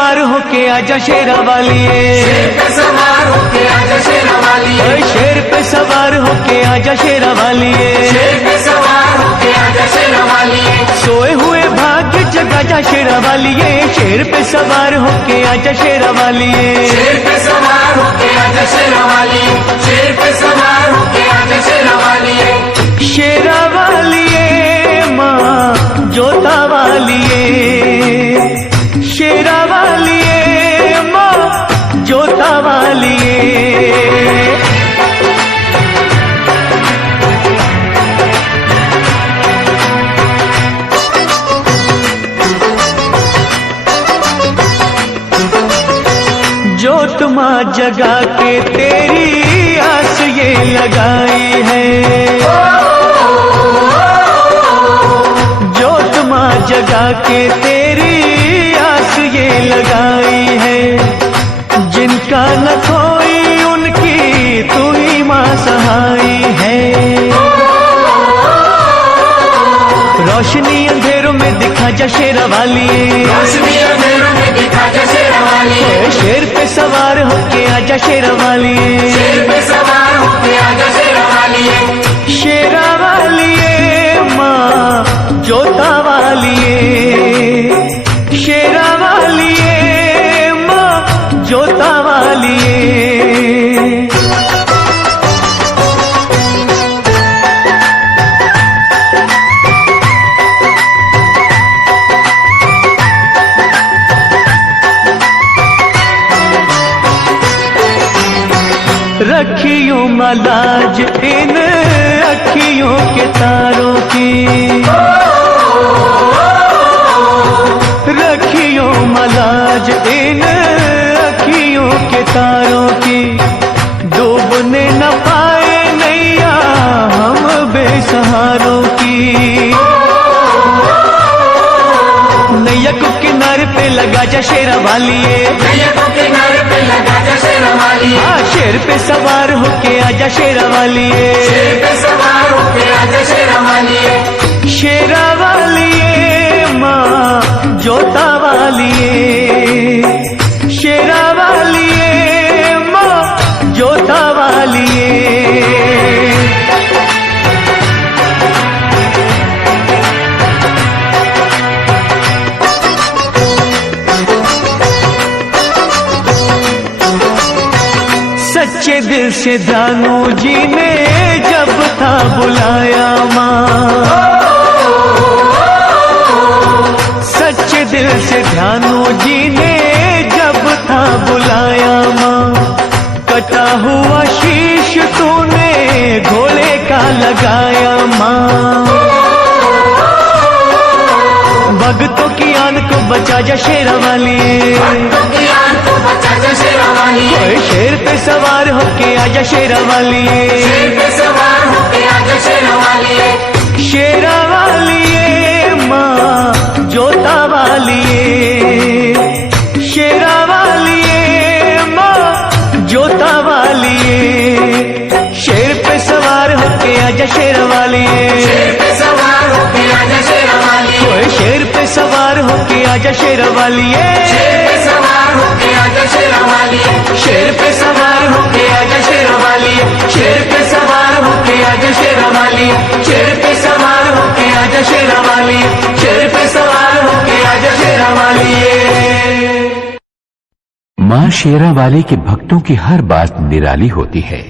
सवार होके आजा शेरा वालिए, शेर पे सवार होके आजा शेरा वालिए, शेर पे सवार होके आजा शेरा वालिए, शेर पे सवार होके आजा शेरा वालिए, सोए हुए भाग्य जगा जा शेरा वालिए, शेर पे सवार होके आजा शेरा वालिए, शेर पे सवार होके आजा शेरा वालिए, शेर पे सवार होके आजा शेरा वालिए, शेरा वालिए माँ जोता वालिए, शेरा वालिए माँ जोता वालिए। जोत माँ जगा के तेरी आस ये लगाई है, जोत माँ जगा के तेरी आस ये लगाई है, जिनका न कोई उनकी तू ही माँ सहाई है। रोशनी अंधेरों में दिखा जा शेरा वालिए, रोशनी अंधेरों में दिखा जा शेरा वालिए, शेर पे सवार होके आजा शेरा वालिए, शेर पे सवार होके आजा शेरा वालिए, शेरा वालिए माँ जोता वालिए, शेरा वालिए माँ जोता वालिए। रखियों मलाज इन अखियों के तारों की, रखियों मलाज इन अखियों के तारों की, डूबने न पाए नैया हम बेसहारों की। नैया को किनारे पे लगा जा शेरा वालिए, नैया को किनारे पे लगा जा शेरा वालिए, शेर पे सवार होके आजा शेरा वालिए, शेर पे सवार होके आजा शेरा वालिए, शेरा वालिए माँ जोता वालिए, शेरा वालिए माँ जोता वालिए। सच्चे दिल से दानू जी ने जब था बुलाया माँ, सच्चे दिल से ध्यानू जी ने जब था बुलाया माँ, कटा हुआ शीश तूने घोड़े का लगाया माँ, भक्तों की आन को बचा जा शेरा वालिए, भक्तों की आन को बचा जा शेरा वालिए, शेर पे सवार होके आजा शेरा वालिए, शेर पे सवार होके आजा शेरा वालिए, शेरा वालिए माँ जोता वालिए, शेरा वालिए माँ जोता वालिए, शेर पे सवार होके आजा शेरा वालिए, शेर पे सवार होके आजा शेरा वालिए, शेर पे सवार होके आजा शेरा वालिए, शेर पे सवार होके आजा शेरा वालिए, शेर पे सवार होके आजा शेरा वालिए, शेर पे सवार होके आजा शेरा वालिए, शेर पे सवार होके आजा शेरा वालिए, शेर पे सवार होके आजा शेरा वालिए। मां शेरा वाली के भक्तों की हर बात निराली होती है।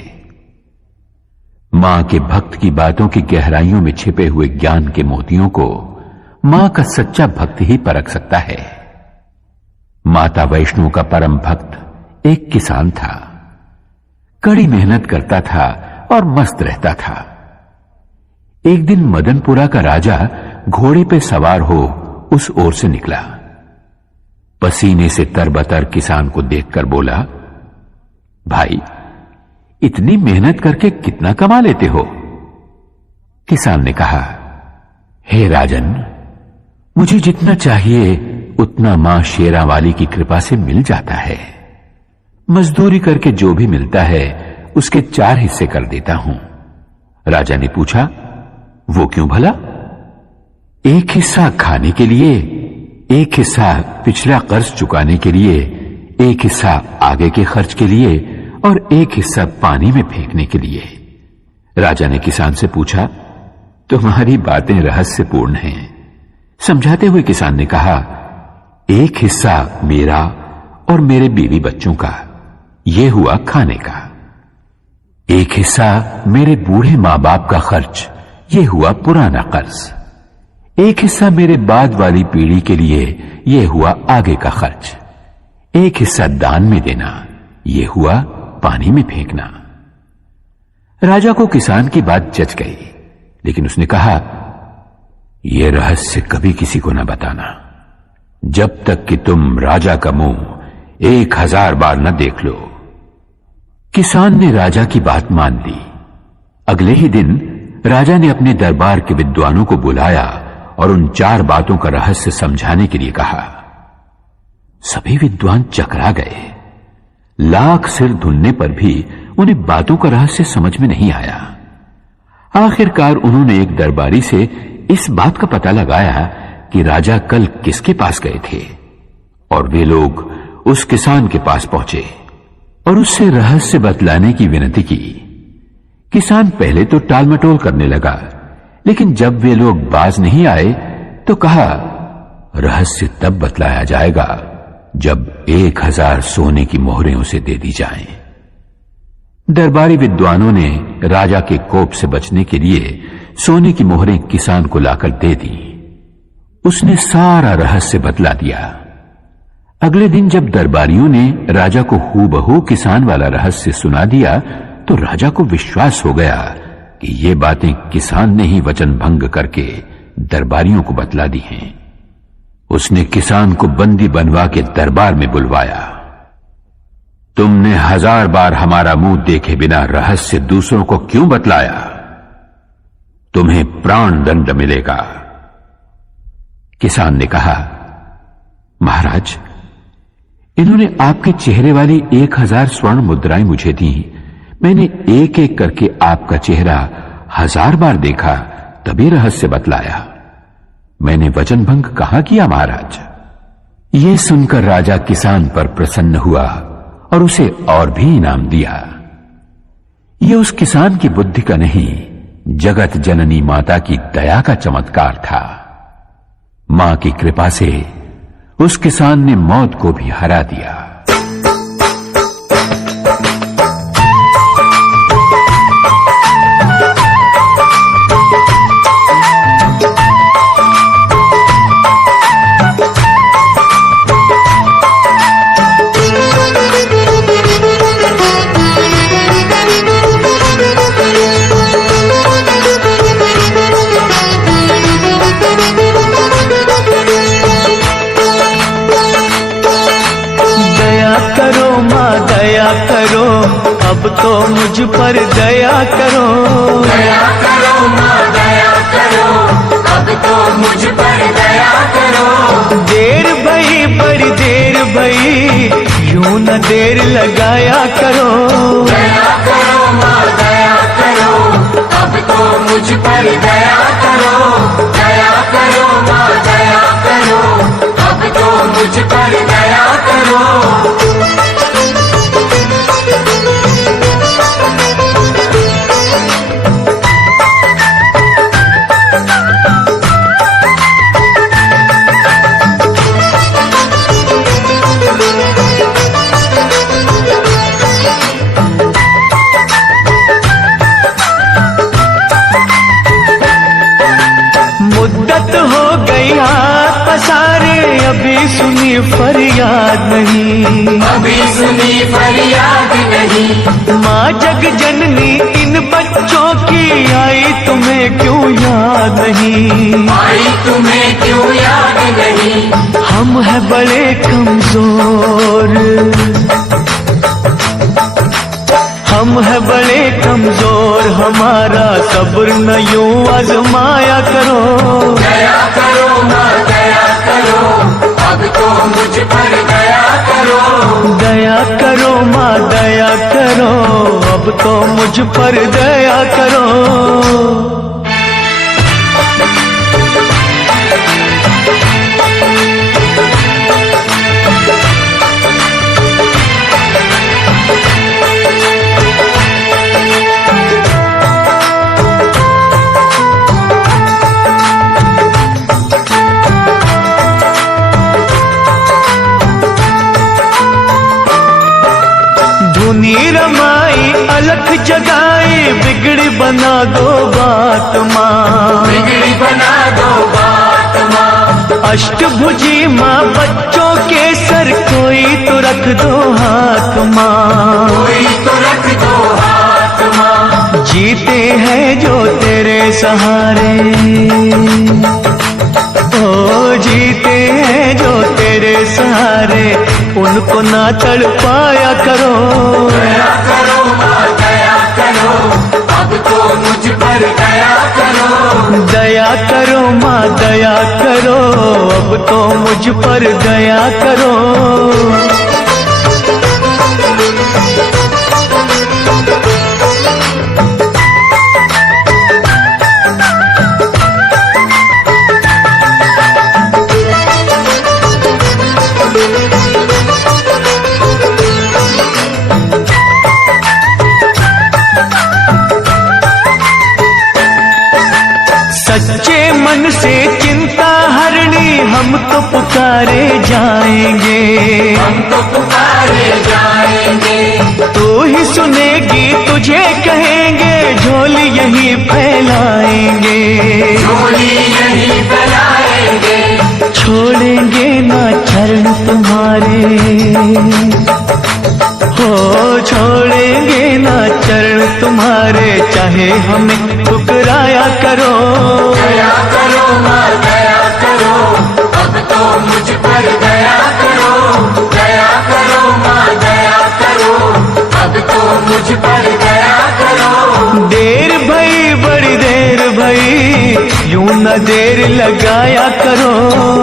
मां के भक्त की बातों की गहराइयों में छिपे हुए ज्ञान के मोतियों को मां का सच्चा भक्त ही परख सकता है। माता वैष्णो का परम भक्त एक किसान था, कड़ी मेहनत करता था और मस्त रहता था। एक दिन मदनपुरा का राजा घोड़े पे सवार हो उस ओर से निकला। पसीने से तरबतर किसान को देखकर बोला, भाई इतनी मेहनत करके कितना कमा लेते हो? किसान ने कहा, हे राजन, मुझे जितना चाहिए उतना मां शेरा वाली की कृपा से मिल जाता है। मजदूरी करके जो भी मिलता है उसके 4 हिस्से कर देता हूं। राजा ने पूछा, वो क्यों भला? 1 हिस्सा खाने के लिए, एक हिस्सा पिछला कर्ज चुकाने के लिए, एक हिस्सा आगे के खर्च के लिए और एक हिस्सा पानी में फेंकने के लिए। राजा ने किसान से पूछा, तुम्हारी बातें रहस्यपूर्ण हैं। समझाते हुए किसान ने कहा, एक हिस्सा मेरा और मेरे बीवी बच्चों का, यह हुआ खाने का। एक हिस्सा मेरे बूढ़े मां बाप का खर्च, यह हुआ पुराना कर्ज। एक हिस्सा मेरे बाद वाली पीढ़ी के लिए, यह हुआ आगे का खर्च। एक हिस्सा दान में देना, यह हुआ पानी में फेंकना। राजा को किसान की बात जच गई, लेकिन उसने कहा, यह रहस्य कभी किसी को न बताना, जब तक कि तुम राजा का मुंह 1000 बार न देख लो। किसान ने राजा की बात मान ली। अगले ही दिन राजा ने अपने दरबार के विद्वानों को बुलाया और उन 4 बातों का रहस्य समझाने के लिए कहा। सभी विद्वान चकरा गए। लाख सिर धुनने पर भी उन्हें बातों का रहस्य समझ में नहीं आया। आखिरकार उन्होंने एक दरबारी से इस बात का पता लगाया कि राजा कल किसके पास गए थे, और वे लोग उस किसान के पास पहुंचे और उससे रहस्य बतलाने की विनती की। किसान पहले तो टालमटोल करने लगा, लेकिन जब वे लोग बाज नहीं आए तो कहा, रहस्य तब बतलाया जाएगा जब 1000 सोने की मोहरें उसे दे दी जाएं। दरबारी विद्वानों ने राजा के कोप से बचने के लिए सोने की मोहरें किसान को लाकर दे दी। उसने सारा रहस्य बतला दिया। अगले दिन जब दरबारियों ने राजा को हूबहू किसान वाला रहस्य सुना दिया तो राजा को विश्वास हो गया कि ये बातें किसान ने ही वचन भंग करके दरबारियों को बतला दी हैं। उसने किसान को बंदी बनवा के दरबार में बुलवाया। तुमने 1000 बार हमारा मुंह देखे बिना रहस्य दूसरों को क्यों बतलाया? तुम्हें प्राण दंड मिलेगा। किसान ने कहा, महाराज, इन्होंने आपके चेहरे वाली 1000 स्वर्ण मुद्राएं मुझे दी। मैंने एक एक करके आपका चेहरा 1000 बार देखा, तभी रहस्य बतलाया। मैंने वचन भंग कहां किया महाराज? यह सुनकर राजा किसान पर प्रसन्न हुआ और उसे और भी इनाम दिया। यह उस किसान की बुद्धि का नहीं, जगत जननी माता की दया का चमत्कार था। मां की कृपा से उस किसान ने मौत को भी हरा दिया। अब तो मुझ पर दया करो, दया करो माँ दया करो, अब तो मुझ पर दया करो। देर भई बड़ी देर भई, यूं न देर लगाया करो। दया करो माँ दया करो, अब तो मुझ पर दया करो। दया करो माँ दया करो, अब तो मुझ पर दया करो। मुद्दत हो गई हाथ पसारे, अभी सुनी फरियाद नहीं, अभी सुनी फरियाद नहीं। माँ जग जननी इन बच्चों की आई तुम्हें क्यों याद नहीं? आई तुम्हें क्यों याद नहीं? हम हैं बड़े कमजोर, हम हैं बड़े कमजोर, हमारा सब्र न यूं आजमाया करो। दया करो माँ दया करो, अब तो मुझ पर दया करो। दया करो माँ दया करो, अब तो मुझ पर दया करो। धुनी रमाई अलख जगाई, बिगड़ी बना दो बात माँ, बिगड़ी बना दो बात माँ। अष्टभुजी माँ बच्चों के सर कोई तो रख दो हाथ माँ, कोई तो रख दो हाथ माँ। जीते हैं जो तेरे सहारे, ओ जीते हैं जो तेरे सहारे, उनको ना तड़पाया करो। दया करो माँ दया करो, अब तो मुझ पर दया करो। दया करो माँ दया करो, अब तो मुझ पर दया करो। सच्चे मन से चिंता हरनी हम तो पुकारे जाएंगे, हम तो पुकारे जाएंगे। तू ही सुनेगी तुझे कहेंगे, झोली यही फैलाएंगे, झोली यही फैलाएंगे। छोड़ेंगे ना चरण तुम्हारे, हो छोड़ेंगे ना चरण तुम्हारे, चाहे हमें ठुकराया करो। दया करो माँ दया करो, अब तो मुझ पर दया करो। दया करो माँ दया करो, अब तो मुझ पर दया करो। देर भई बड़ी देर भई, यूं न देर लगाया करो।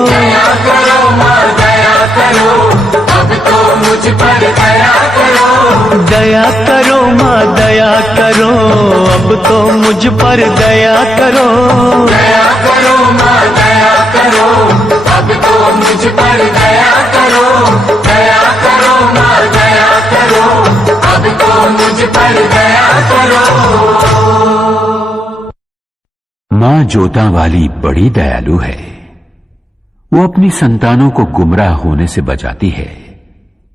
दया करो माँ दया करो, अब तो मुझ पर दया करो। दया करो माँ दया करो, अब तो मुझ पर दया करो। दया करो माँ दया करो, अब तो मुझ पर दया करो। दया करो माँ दया करो, अब तो मुझ पर दया करो। मां जोता वाली बड़ी दयालु है। वो अपनी संतानों को गुमराह होने से बचाती है,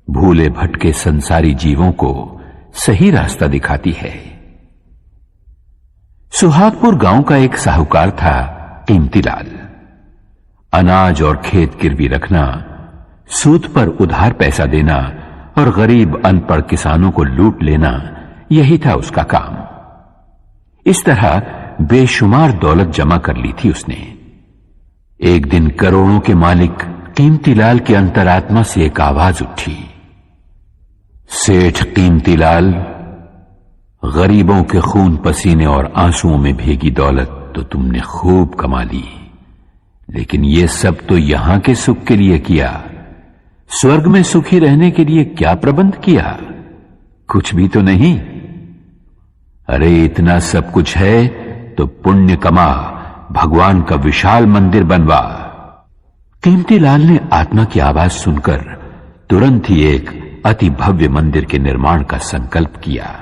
भूले भटके संसारी जीवों को सही रास्ता दिखाती है। सुहागपुर गांव का एक साहूकार था कीमतीलाल। अनाज और खेत गिरवी रखना, सूद पर उधार पैसा देना और गरीब अनपढ़ किसानों को लूट लेना, यही था उसका काम। इस तरह बेशुमार दौलत जमा कर ली थी उसने। एक दिन करोड़ों के मालिक कीमतीलाल की अंतरात्मा से एक आवाज उठी, सेठ कीमतीलाल, गरीबों के खून पसीने और आंसुओं में भीगी दौलत तो तुमने खूब कमा ली, लेकिन ये सब तो यहां के सुख के लिए किया, स्वर्ग में सुखी रहने के लिए क्या प्रबंध किया? कुछ भी तो नहीं। अरे इतना सब कुछ है तो पुण्य कमा, भगवान का विशाल मंदिर बनवा। कीमतीलाल ने आत्मा की आवाज सुनकर तुरंत ही एक अति भव्य मंदिर के निर्माण का संकल्प किया।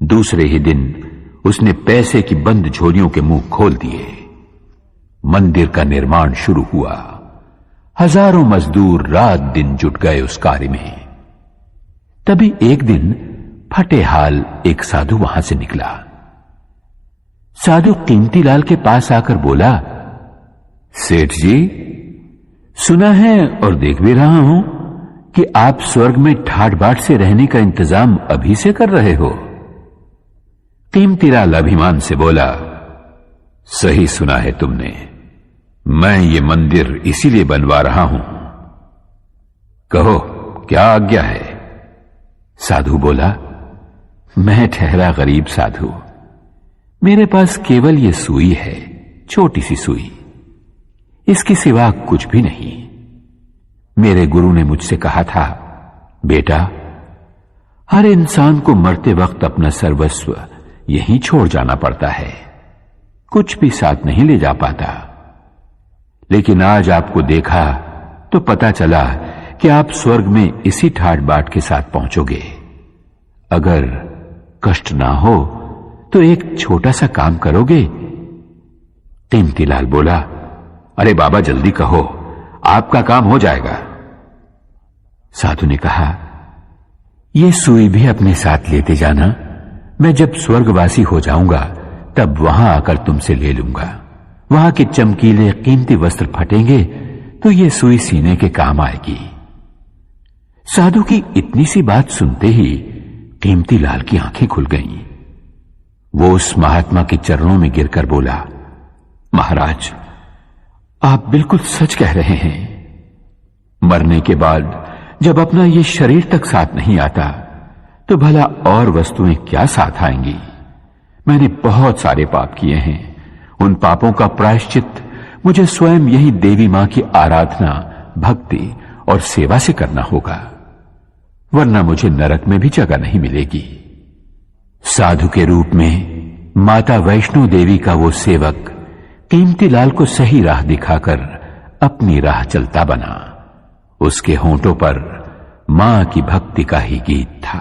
दूसरे ही दिन उसने पैसे की बंद झोलियों के मुंह खोल दिए। मंदिर का निर्माण शुरू हुआ। हजारों मजदूर रात दिन जुट गए उस कार्य में। तभी एक दिन फटे हाल एक साधु वहां से निकला। साधु कीमतीलाल के पास आकर बोला, सेठ जी, सुना है और देख भी रहा हूं कि आप स्वर्ग में ठाट बाट से रहने का इंतजाम अभी से कर रहे हो। कीमतीलाल अभिमान से बोला, सही सुना है तुमने, मैं ये मंदिर इसीलिए बनवा रहा हूं। कहो क्या आज्ञा है? साधु बोला, मैं ठहरा गरीब साधु, मेरे पास केवल ये सुई है, छोटी सी सुई, इसके सिवा कुछ भी नहीं। मेरे गुरु ने मुझसे कहा था, बेटा, हर इंसान को मरते वक्त अपना सर्वस्व यहीं छोड़ जाना पड़ता है, कुछ भी साथ नहीं ले जा पाता। लेकिन आज आपको देखा तो पता चला कि आप स्वर्ग में इसी ठाट बाट के साथ पहुंचोगे। अगर कष्ट ना हो तो एक छोटा सा काम करोगे? कीमतीलाल बोला, अरे बाबा जल्दी कहो, आपका काम हो जाएगा। साधु ने कहा, ये सुई भी अपने साथ लेते जाना। मैं जब स्वर्गवासी हो जाऊंगा तब वहां आकर तुमसे ले लूंगा। वहां के चमकीले कीमती वस्त्र फटेंगे तो ये सुई सीने के काम आएगी। साधु की इतनी सी बात सुनते ही कीमती लाल की आंखें खुल गईं। वो उस महात्मा के चरणों में गिरकर बोला, महाराज, आप बिल्कुल सच कह रहे हैं। मरने के बाद जब अपना ये शरीर तक साथ नहीं आता तो भला और वस्तुएं क्या साथ आएंगी। मैंने बहुत सारे पाप किए हैं। उन पापों का प्रायश्चित मुझे स्वयं यही देवी मां की आराधना, भक्ति और सेवा से करना होगा, वरना मुझे नरक में भी जगह नहीं मिलेगी। साधु के रूप में माता वैष्णो देवी का वो सेवक कीमती लाल को सही राह दिखाकर अपनी राह चलता बना। उसके होंठों पर मां की भक्ति का ही गीत था।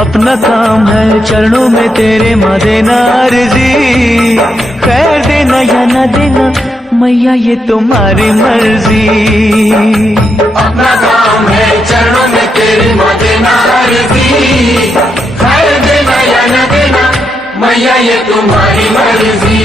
अपना काम है चरणों में तेरे माँ देना अर्जी, खैर देना या ना देना मैया ये तुम्हारी मर्जी। अपना काम है चरणों में तेरी माँ देना अर्जी, खैर देना या न देना मैया ये तुम्हारी मर्जी।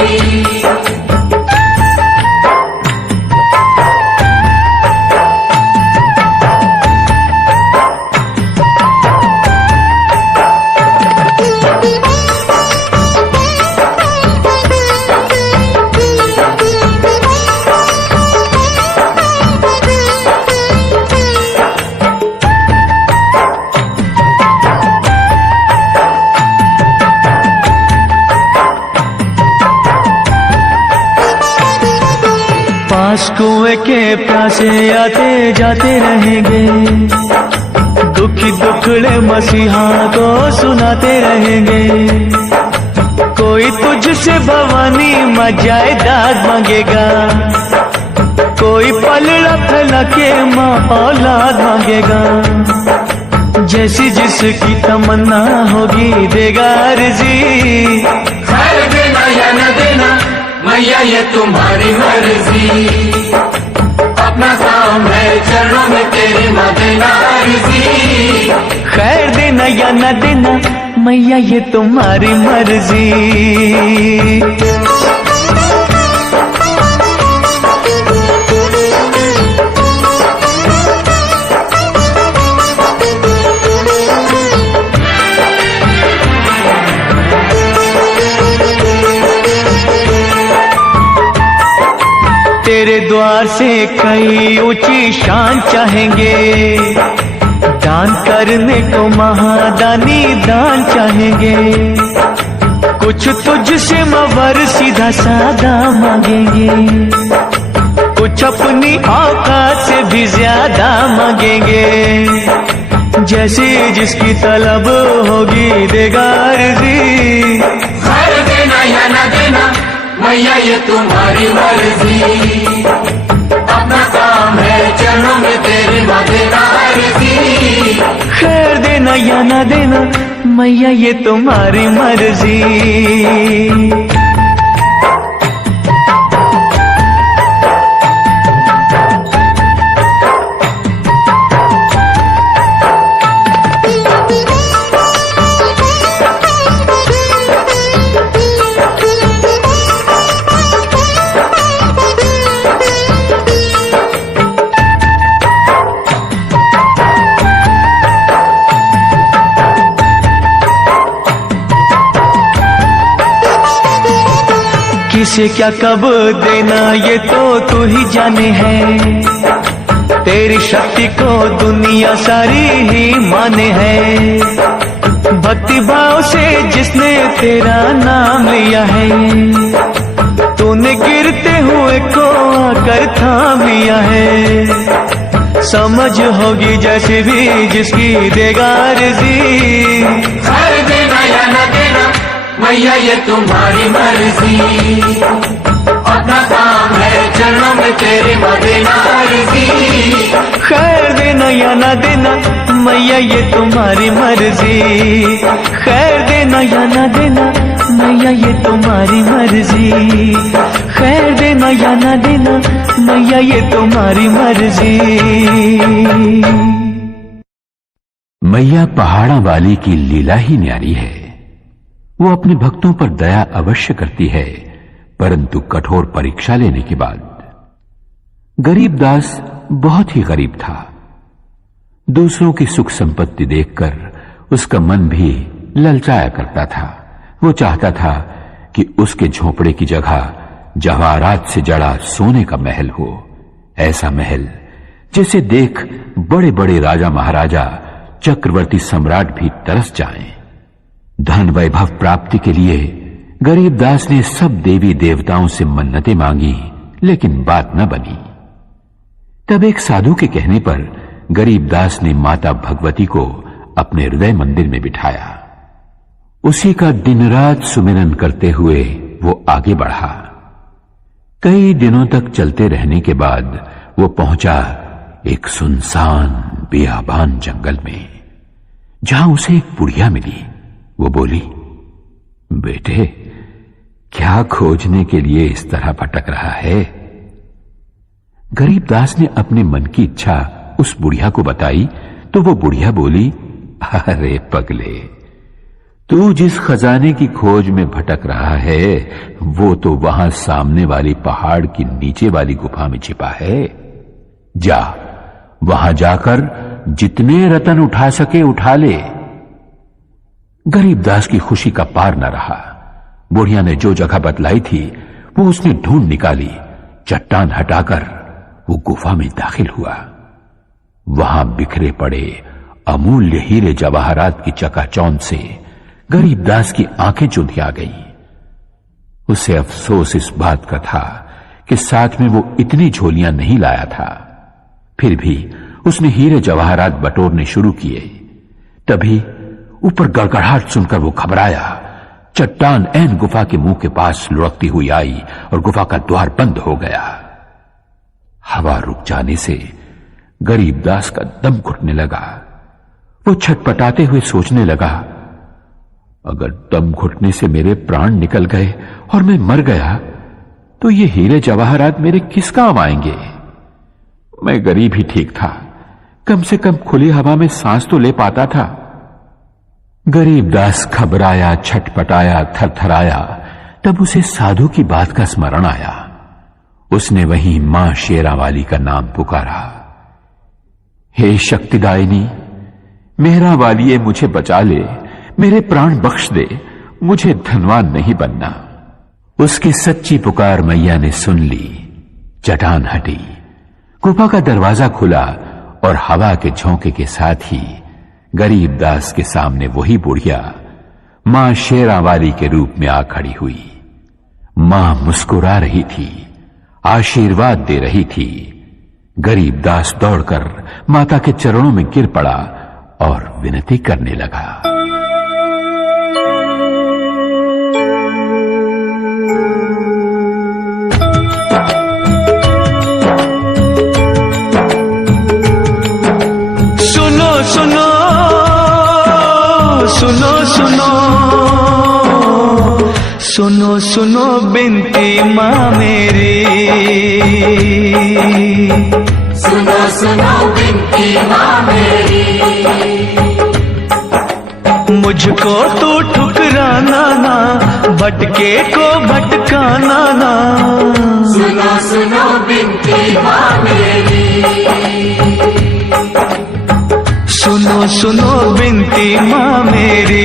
पास कुएं के प्यासे आते जाते रहेंगे, दुखी दुखड़े मसीहा को सुनाते रहेंगे। कोई तुझसे भवानी मां जायदाद मांगेगा, कोई पलड़ा फैला के मां औलाद मांगेगा। जैसी जिसकी तमन्ना होगी देगा अर्जी, खैर देना या न देना मैया ये तुम्हारी मर्जी। अपना काम है चरणों में तेरी माँ देना अर्जी, खैर देना या न देना मैया ये तुम्हारी मर्जी। तेरे द्वार से कई ऊंची शान चाहेंगे, दान करने को महादानी दान चाहेंगे। कुछ तुझसे मवर सीधा सादा मांगेंगे, कुछ अपनी औकात से भी ज्यादा मांगेंगे। जैसी जिसकी तलब होगी देगा अर्जी, खैर देना या न देना मैया ये तुम्हारी मर्जी। अपना काम है चरणों में तेरी माँ देना अर्जी, खैर देना या ना देना मैया ये तुम्हारी मर्जी। किसे क्या कब देना ये तो तू ही जाने है। तेरी शक्ति को दुनिया सारी ही माने है। भक्ति भाव से जिसने तेरा नाम लिया है, तूने गिरते हुए को आकर थाम लिया है। समझ होगी जैसे भी जिसकी देगा अर्जी, खैर देना या न देना मैया ये तुम्हारी मर्जी। अपना काम है चरणों में तेरी माँ देना अर्जी, खैर देना या ना देना मैया ये तुम्हारी मर्जी, खैर देना या ना देना मैया ये तुम्हारी मर्जी, खैर देना या ना देना मैया ये तुम्हारी मर्जी। मैया पहाड़ा वाली की लीला ही न्यारी है। वो अपने भक्तों पर दया अवश्य करती है, परंतु कठोर परीक्षा लेने के बाद। गरीब दास बहुत ही गरीब था। दूसरों की सुख संपत्ति देखकर उसका मन भी ललचाया करता था। वो चाहता था कि उसके झोपड़े की जगह जवाहरात से जड़ा सोने का महल हो, ऐसा महल जिसे देख बड़े बड़े राजा महाराजा, चक्रवर्ती सम्राट भी तरस जाएं। धन वैभव प्राप्ति के लिए गरीबदास ने सब देवी देवताओं से मन्नतें मांगी, लेकिन बात न बनी। तब एक साधु के कहने पर गरीबदास ने माता भगवती को अपने हृदय मंदिर में बिठाया। उसी का दिन रात सुमिरन करते हुए वो आगे बढ़ा। कई दिनों तक चलते रहने के बाद वो पहुंचा एक सुनसान बियाबान जंगल में, जहां उसे एक बुढ़िया मिली। वो बोली, बेटे, क्या खोजने के लिए इस तरह भटक रहा है? गरीबदास ने अपने मन की इच्छा उस बुढ़िया को बताई तो वो बुढ़िया बोली, अरे पगले, तू जिस खजाने की खोज में भटक रहा है वो तो वहां सामने वाली पहाड़ की नीचे वाली गुफा में छिपा है। जा, वहां जाकर जितने रतन उठा सके उठा ले। गरीबदास की खुशी का पार न रहा। बुढ़िया ने जो जगह बतलाई थी वो उसने ढूंढ निकाली। चट्टान हटाकर वो गुफा में दाखिल हुआ। वहां बिखरे पड़े अमूल्य हीरे जवाहरात की चकाचौंध से गरीबदास की आंखें चुंधिया गई। उसे अफसोस इस बात का था कि साथ में वो इतनी झोलियां नहीं लाया था। फिर भी उसने हीरे जवाहरात बटोरने शुरू किए। तभी ऊपर गड़गड़ाहट सुनकर वो घबराया। चट्टान ऐन गुफा के मुंह के पास लुढ़कती हुई आई और गुफा का द्वार बंद हो गया। हवा रुक जाने से गरीबदास का दम घुटने लगा। वो छटपटाते हुए सोचने लगा, अगर दम घुटने से मेरे प्राण निकल गए और मैं मर गया तो ये हीरे जवाहरात मेरे किस काम आएंगे? मैं गरीब ही ठीक था, कम से कम खुली हवा में सांस तो ले पाता था। गरीबदास घबराया, छटपटाया, थरथराया। तब उसे साधु की बात का स्मरण आया। उसने वहीं मां शेरावाली का नाम पुकारा, हे शक्तिदायिनी, मेहरा वालिए मुझे बचा ले, मेरे प्राण बख्श दे, मुझे धनवान नहीं बनना। उसकी सच्ची पुकार मैया ने सुन ली। चट्टान हटी, गुफा का दरवाजा खुला और हवा के झोंके के साथ ही गरीबदास के सामने वही बुढ़िया मां शेरावाली के रूप में आ खड़ी हुई। मां मुस्कुरा रही थी, आशीर्वाद दे रही थी। गरीबदास दौड़कर माता के चरणों में गिर पड़ा और विनती करने लगा। सुनो सुनो सुनो सुनो सुनो सुनो बिनती माँ मेरी, सुनो सुनो बिनती माँ मेरी, मुझको तू ठुकराना ना, भटके को भटकाना ना। सुनो सुनो बिनती माँ मेरी, सुनो सुनो बिनती माँ मेरी।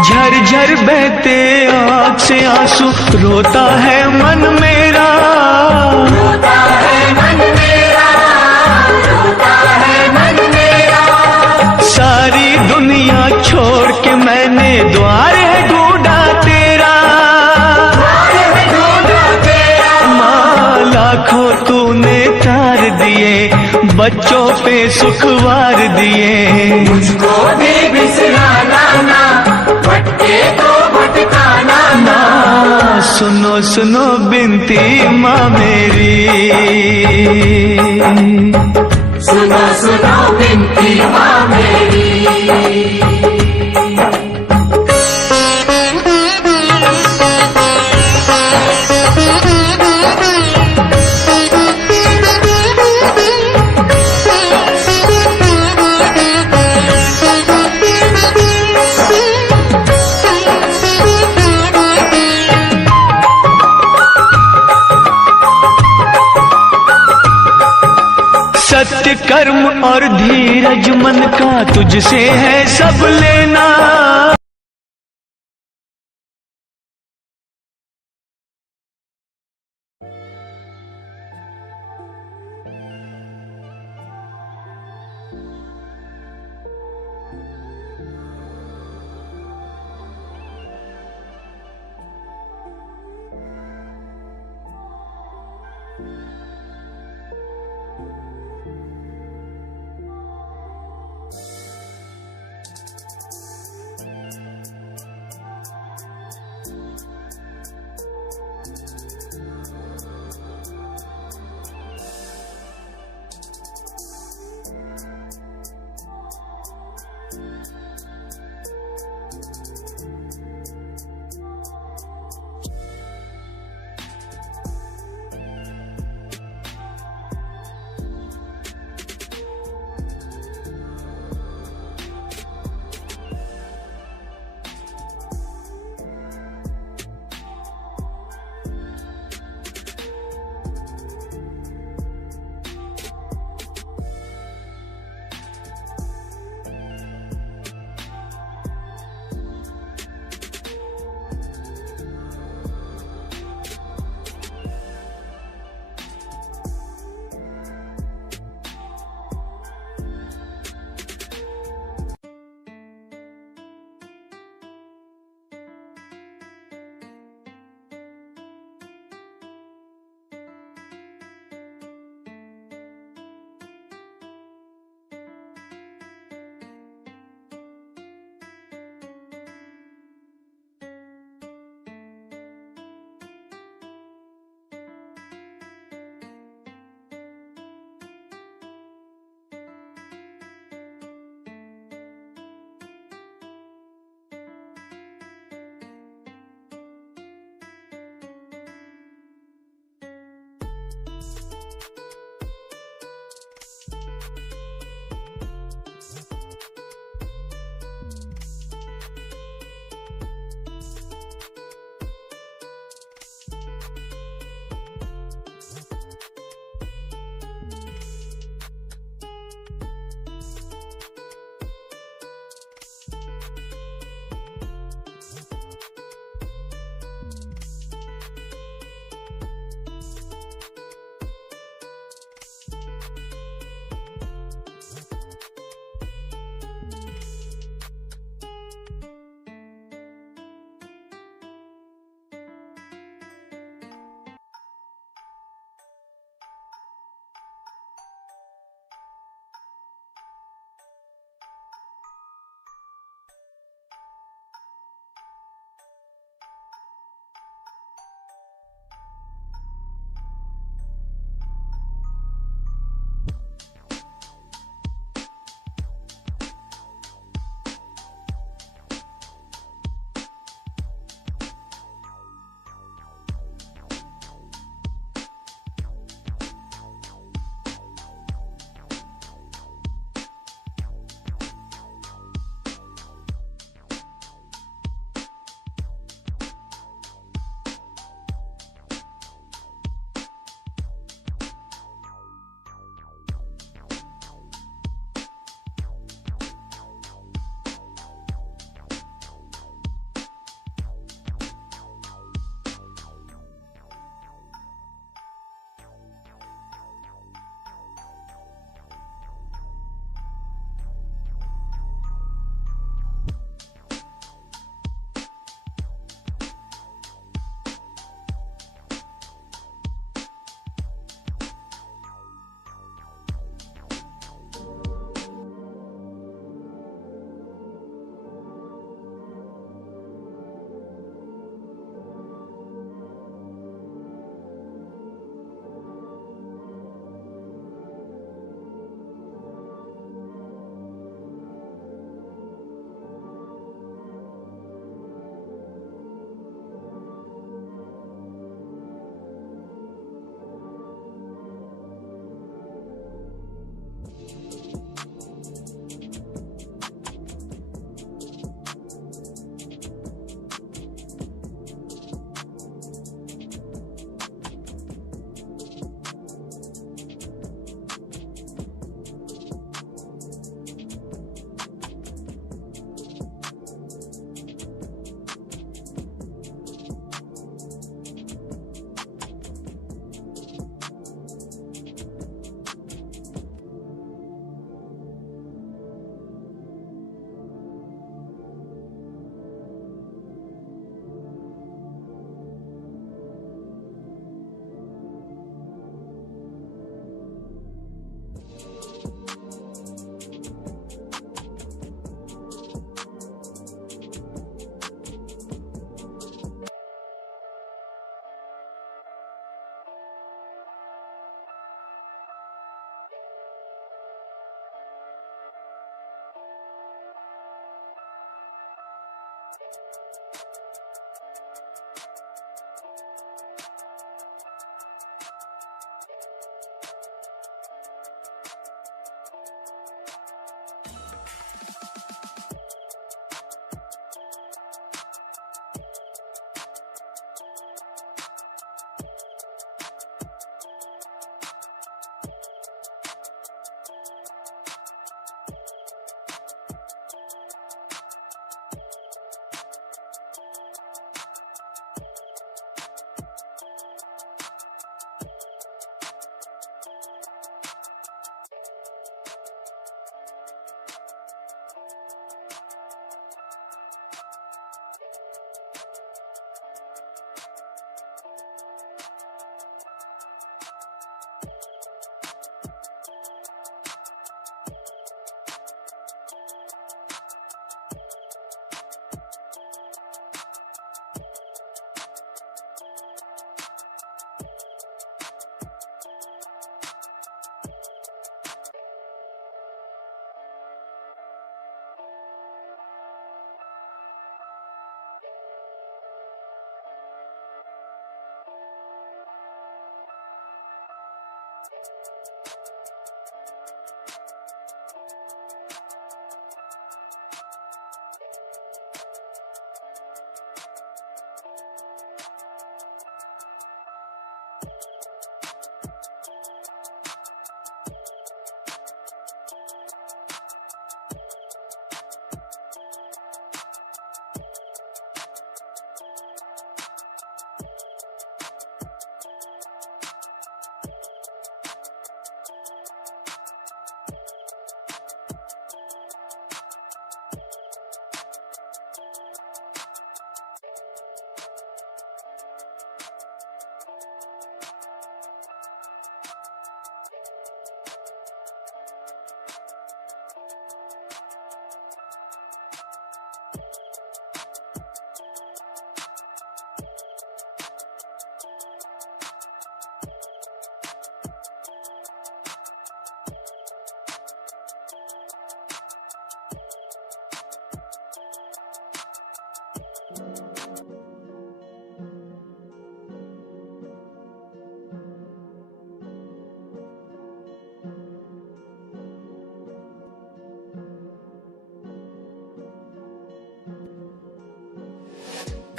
झरझर बहते आँख से आंसू, रोता है मन मेरा, रोता है मन मेरा, रोता है मन मेरा। सारी दुनिया छोड़ के मैंने द्वार है ढूंढा तेरा, द्वार है ढूंढा तेरा। माँ लाखों तूने तार दिए, बच्चों पे सुखवार दिए। मुझको भी बिसराना ना, भटके तो भटकाना ना। सुनो सुनो बिनती माँ मेरी, सुनो सुनो बिनती माँ मेरी। सत्य कर्म और धीरज मन का तुझसे है सब लेना।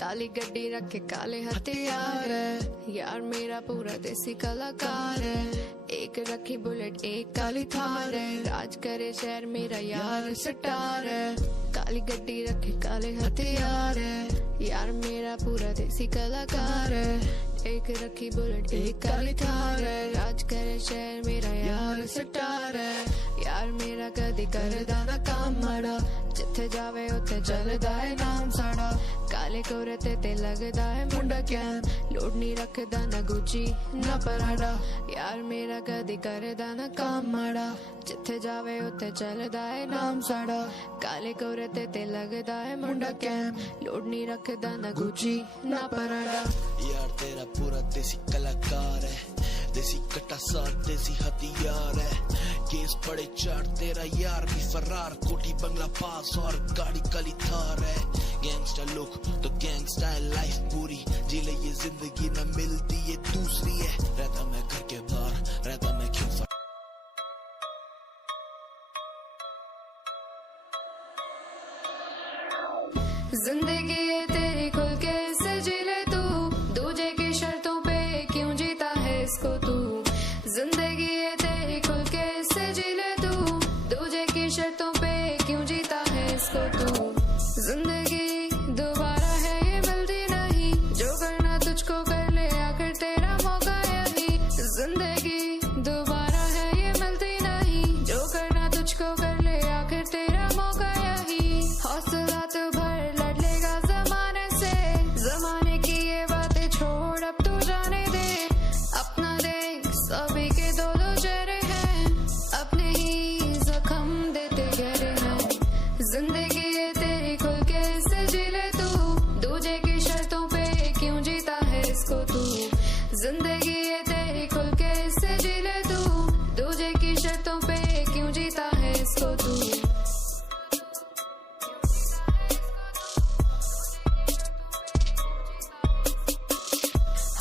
काली गड्डी रखे काले हथियार है, यार मेरा पूरा देसी कलाकार है। एक रखी बुलेट एक काली थार है, राज करे शहर मेरा यार स्टार है। काली गड्डी रखे काले हथियार है, यार मेरा पूरा देसी कलाकार है। एक रखी बुलेट एक काली थार है, राज करे शहर मेरा यार स्टार है। यार मेरा कदी करदा ना काम माड़ा, जिथे जावे उथे चलदा है नाम साड़ा। काले कोरते ते लगदा है मुंडा कैन, लोड नहीं रखदा ना गुची ना पराडा। यार मेरा कदी करदा ना काम माड़ा, जिथे जावे उथे चलदा है नाम साड़ा। काले कोरते ते लगदा है मुंडा कैन, लोड नहीं रखदा ना गुची ना पराडा। यार तेरा पूरा देसी कलाकार है, देसी कट्टा साथ देसी हथियार है। केस पड़े चार तेरा यार भी फरार, कोठी बंगला पास और गाड़ी काली थार है। गैंगस्टर लुक तो गैंगस्टाइल लाइफ पूरी, जिले ये जिंदगी न मिलती ये दूसरी है। रहता मैं घर के बाहर, रहता मैं क्यों जिंदगी ये तेरी खुल के सजी ले तू, दूजे की शर्तों पे क्यों जीता है इसको तू। जिंदगी ये तेरी खुल के सजी ले तू, दूजे की शर्तों पे क्यों जीता है इसको तू। जिंदगी दोबारा है ये मिलती नहीं, जो करना तुझको कर ले आखिर तेरा मौका यही। जिंदगी दोबारा है ये मिलती नहीं, जो करना तुझको कर ले आखिर तेरा मौका यही। हौसला तो भर लड़ लेगा जमाने से, जमाने की ये बातें छोड़ अब तू जाने दे। अपना देख सभी के दो दो चेहरे हैं, अपने ही जख्म देते गहरे हैं। जिंदगी ये तेरी खुल के सजी ले तू, दूजे की शर्तों पे क्यों जीता है इसको तू। जिंदगी ये तेरी खुल के सजी ले तू, दूजे की शर्तों पे क्यों जीता है इसको तू।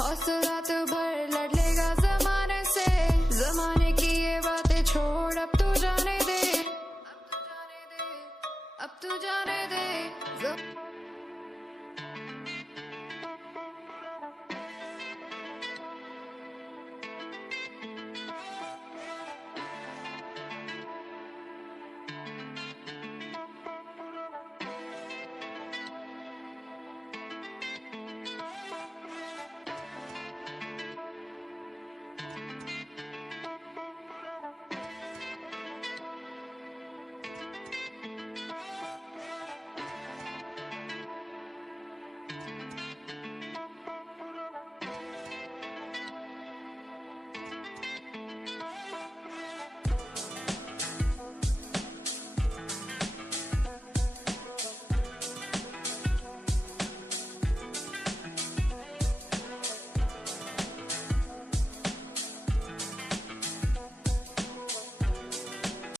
हौसला तो भर लड़ लेगा जमाने से, जमाने की ये बातें छोड़ अब तू जाने दे। अब तू जाने दे।